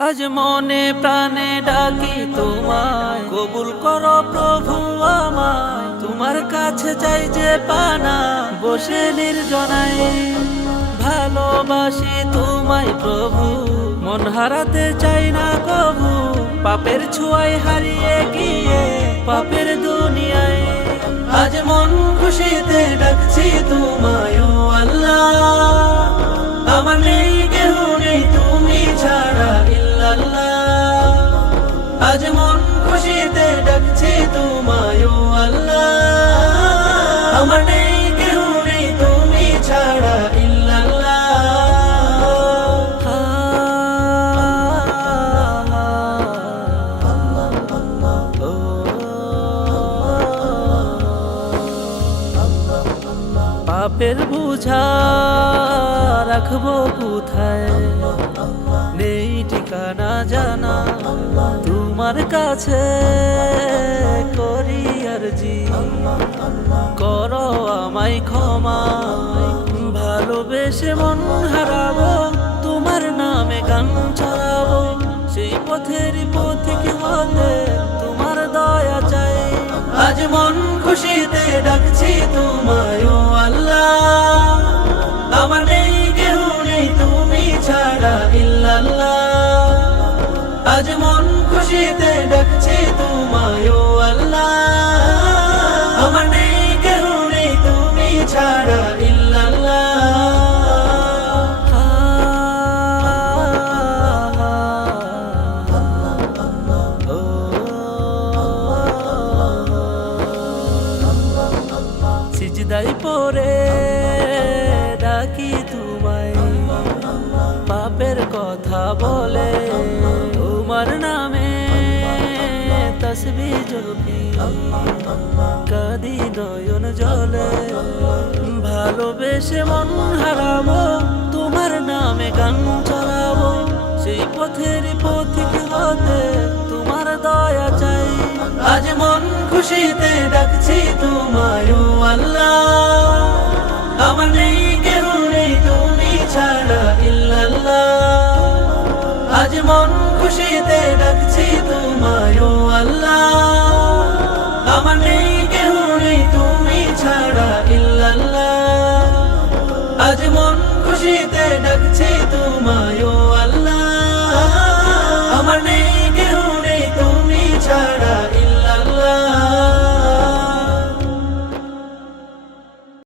আজ মনে প্রাণে ডাকি তোমায়, কবুল করো প্রভু আমায়। তোমার কাছে চাই যে পানা, বসে নির্জনায় ভালোবাসি তোমায় প্রভু। মন হারাতে চাই না কবু, পাপের ছোঁয়ায় হারিয়ে গিয়ে পাপের দুনিয়ায়। আজ মন খুশিতে ডাকছি তোমায় ও আল্লাহ। আমার নেই কেহ নেই তুমি ছাড়া ইল্লাল্লাহ। আজ মন খুশিতে ডাকছি তোমায় ও আল্লাহ। আমার নেই কেহ নেই তুমি ছাড়া ইল্লাল্লাহ। পাপের বুঝা রাখবো কোথায়, নেই ঠিকানা জানা। তোমার কাছে করি আরজি, করো আমায় ক্ষমা। ভালোবেসে মন হারাবো, তোমার নামে গান ছড়াবো। সেই পথের পথিক হতে তোমার দয়া চাই। আজ মন খুশিতে ডাকছি তোমায় ও আল্লাহ। আমার নেই কেহ নেই তুমি ছাড়া ইল্লাল্লাহ। আজ মন খুশিতে ডাকছি তোমায় ও আল্লাহ। আমার নেই কেহ নেই তুমি ছাড়া ইল্লাল্লাহ। সিজদাই পড়ে ডাকি তোমায়, পাপের কথা বলে তোমার নামে তসবিহ জপি। কাঁদি নয়ন জলে, ভালোবেসে মন হারাবো, তোমার নামে গান চড়াবো। সেই পথের পথিক হতে তোমার দয়া চাই। আজ মন খুশিতে ডাকছি তোমায় ও আল্লাহ। আমার নেই কেহ নেই তুমি ছাড়া ইল্লাল্লাহ। আজ মন খুশিতে ডাকছি তোমায় ও আল্লাহ। আমার নেই কেহ নেই তুমি ছাড়া ইল্লাল্লাহ। আজ মন খুশিতে ডাকছি তোমায় ও আল্লাহ। আমার নেই